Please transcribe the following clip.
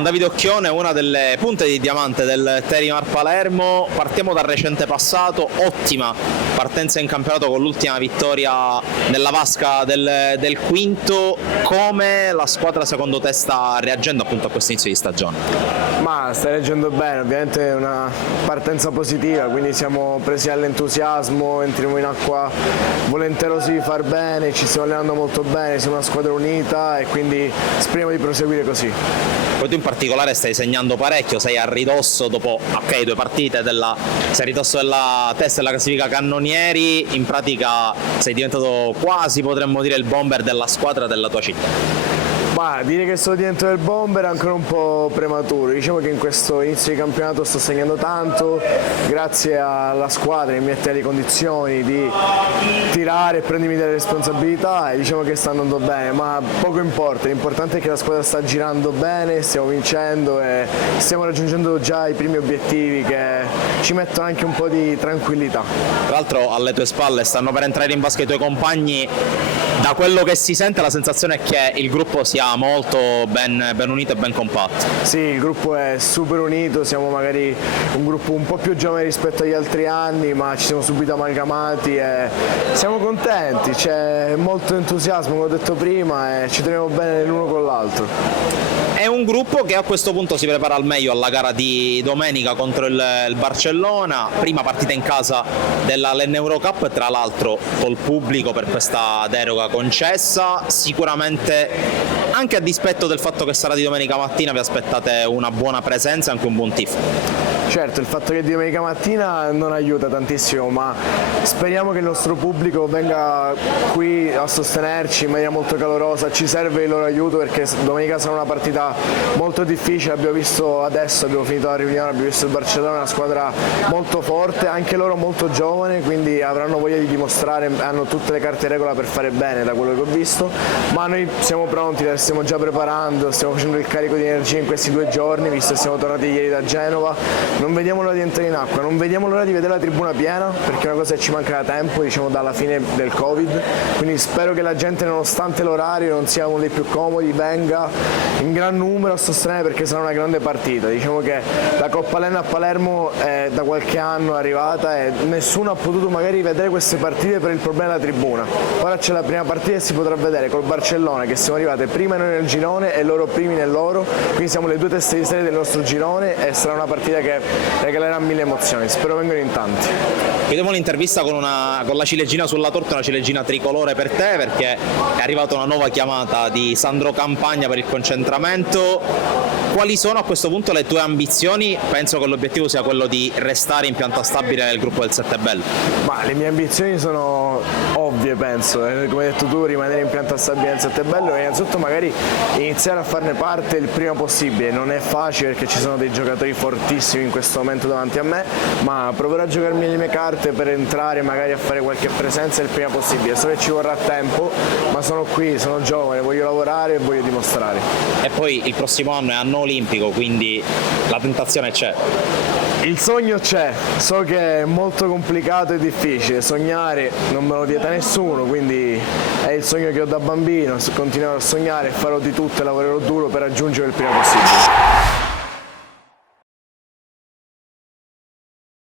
con Davide Occhione, una delle punte di diamante del Terimar Palermo. Partiamo dal recente passato, ottima partenza in campionato con l'ultima vittoria della vasca del quinto. Come la squadra secondo te sta reagendo appunto a questo inizio di stagione? Ma sta reagendo bene, ovviamente è una partenza positiva, quindi siamo presi all'entusiasmo, entriamo in acqua volenterosi di far bene, ci stiamo allenando molto bene, siamo una squadra unita e quindi speriamo di proseguire così. Poi tu in particolare stai segnando parecchio, sei a ridosso dopo 2 partite, sei a ridosso della testa della classifica cannonieri, in pratica sei diventato quasi, potremmo dire, il bomber della squadra della tua città. Ma dire che sono dentro del bomber è ancora un po' prematuro, diciamo che in questo inizio di campionato sto segnando tanto, grazie alla squadra che mi mette alle condizioni di tirare e prendermi delle responsabilità e diciamo che sta andando bene, ma poco importa, l'importante è che la squadra sta girando bene, stiamo vincendo e stiamo raggiungendo già i primi obiettivi che ci mettono anche un po' di tranquillità. Tra l'altro alle tue spalle stanno per entrare in vasca i tuoi compagni, da quello che si sente la sensazione è che il gruppo sia molto ben unito e ben compatto. Sì, il gruppo è super unito, siamo magari un gruppo un po' più giovane rispetto agli altri anni, ma ci siamo subito amalgamati e siamo contenti, c'è molto entusiasmo come ho detto prima e ci troviamo bene l'uno con l'altro. È un gruppo che a questo punto si prepara al meglio alla gara di domenica contro il Barcellona, prima partita in casa della LN Eurocup, tra l'altro col pubblico per questa deroga concessa. Sicuramente, anche a dispetto del fatto che sarà di domenica mattina, vi aspettate una buona presenza e anche un buon tifo. Certo, il fatto che di domenica mattina non aiuta tantissimo, ma speriamo che il nostro pubblico venga qui a sostenerci in maniera molto calorosa, ci serve il loro aiuto perché domenica sarà una partita molto difficile, abbiamo visto adesso, abbiamo finito la riunione, abbiamo visto il Barcellona, una squadra molto forte, anche loro molto giovane, quindi avranno voglia di dimostrare, hanno tutte le carte in regola per fare bene da quello che ho visto, ma noi siamo pronti, stiamo già preparando, stiamo facendo il carico di energia in questi 2 giorni, visto che siamo tornati ieri da Genova. Non vediamo l'ora di entrare in acqua, non vediamo l'ora di vedere la tribuna piena, perché è una cosa che ci manca da tempo, diciamo dalla fine del Covid, quindi spero che la gente, nonostante l'orario, non sia uno dei più comodi, venga in gran numero a sostenere perché sarà una grande partita. Diciamo che la Coppa LN a Palermo è da qualche anno arrivata e nessuno ha potuto magari vedere queste partite per il problema della tribuna. Ora c'è la prima partita e si potrà vedere col Barcellona, che siamo arrivate prima noi nel girone e loro primi nel loro, quindi siamo le 2 teste di serie del nostro girone e sarà una partita che regalerà 1000 emozioni, spero vengano in tanti. Vediamo l'intervista con la ciliegina sulla torta, una ciliegina tricolore per te, perché è arrivata una nuova chiamata di Sandro Campagna per il concentramento. Quali sono a questo punto le tue ambizioni? Penso che l'obiettivo sia quello di restare in pianta stabile nel gruppo del Sette Bello. Ma le mie ambizioni sono ovvie, penso, come hai detto tu, rimanere in pianta stabile nel Sette Bello e innanzitutto magari iniziare a farne parte il prima possibile. Non è facile perché ci sono dei giocatori fortissimi in questo momento davanti a me, ma proverò a giocarmi le mie carte per entrare magari a fare qualche presenza il prima possibile. So che ci vorrà tempo, ma sono qui, sono giovane, voglio lavorare e voglio dimostrare. E poi il prossimo anno è anno olimpico, quindi la tentazione c'è. Il sogno c'è, so che è molto complicato e difficile, sognare non me lo vieta nessuno, quindi è il sogno che ho da bambino, continuerò a sognare, farò di tutto e lavorerò duro per raggiungere il prima possibile.